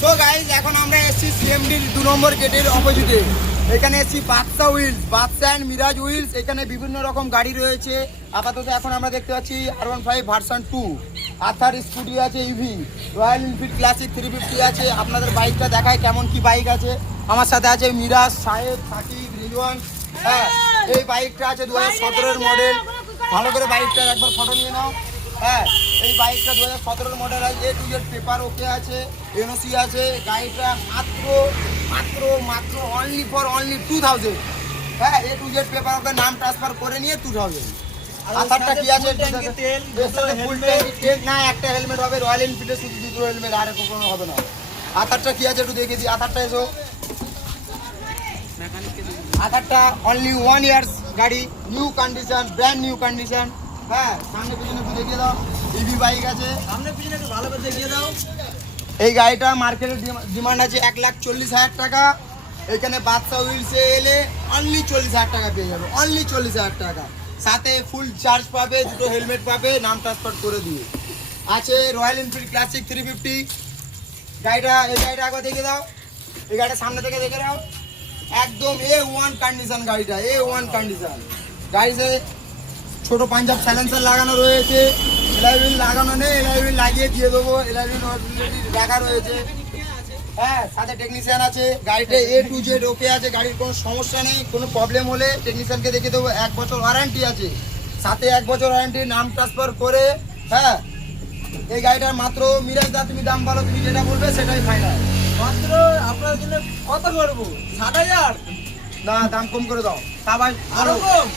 So guys এখন আমরা এসেছি সিএমডির 2 নম্বর গেটের অপোজিটে। এখানে এসেছি Badsha Wills, Badsha and Miraj Wills. এখানে বিভিন্ন রকম গাড়ি রয়েছে। আপাতত এখন আমরা দেখতে পাচ্ছি R15 ভার্সন 2, আথার স্কুটি আছে, ইভি, রয়্যাল এনফিল্ড ক্লাসিক 350 আছে। আপনাদের বাইকটা দেখায় কেমন কি বাইক আছে। আমার সাথে আছে মিরাজ, সাহেব, সাকিব, রিজওয়ান। হ্যাঁ, এই বাইকটা আছে 2017-এর মডেল। ভালো করে বাইকটার একবার ফটো নিয়ে নাও। হ্যাঁ, এই বাইকটা 2017-এর মডেল আছে, A to Z পেপার ওকে আছে, এনওসি আছে। গাড়িটা মাত্র অনলি 2000। হ্যাঁ, A to Z পেপার ওকে, নাম ট্রান্সফার করে নিয়ে 2000। আথারটা কি আছে? ফুল ট্যাঙ্কি তেল না, একটা হেলমেট হবে। রয়্যাল এনফিল্ডের শুধু দুটো হেলমেট, আর কোনো হবে না। আথারটা কি আছে একটু দেখে দিই। আথারটা এসো। আধারটা অনলি 1 ইয়ার্স গাড়ি, new condition, brand new condition. হ্যাঁ, সামনে পিছনে একটু দেখিয়ে দাও। ইভি বাইক আছে, সামনে পিছনে একটু ভালো করে দেখিয়ে দাও। এই গাড়িটা মার্কেটের ডিমান্ড আছে 1,40,000 টাকা। এখানে বাদশা উইলসে এলে অনলি 40,000 টাকা পেয়ে যাবে, অনলি 40,000 টাকা। সাথে ফুল চার্জ পাবে, দুটো হেলমেট পাবে, নাম ট্রান্সফার করে দিয়ে। আছে রয়্যাল এনফিল্ড ক্লাসিক 350 গাড়িটা। এই গাড়িটা আগে দেখে দাও, এই গাড়িটা সামনে থেকে দেখে দাও। একদম A1 কন্ডিশন গাড়িটা, A1 কন্ডিশন। গাড়িতে ছোট পাঞ্জাব সাইলেন্সার লাগানো রয়েছে, এলআইভিল লাগানো নেই, এলআইভিল লাগিয়ে দিয়ে দেবো। এলআইভিল রাখা রয়েছে। হ্যাঁ, সাথে টেকনিশিয়ান আছে। গাড়িতে A to Z ওকে আছে, গাড়ির কোনো সমস্যা নেই। কোনো প্রবলেম হলে টেকনিশিয়ানকে দেখে দেবো। 1 বছর ওয়ারেন্টি আছে, সাথে 1 বছর ওয়ারেন্টি, নাম ট্রান্সফার করে। হ্যাঁ, এই গাড়িটার মাত্র মিরাজ দা তুমি দাম বলো, তুমি যেটা বলবে সেটাই ফাইনাল। মাত্র আপনার জন্য কত করবো? 60,000? না, দাম কম করে দাও। সবাই আরো কম?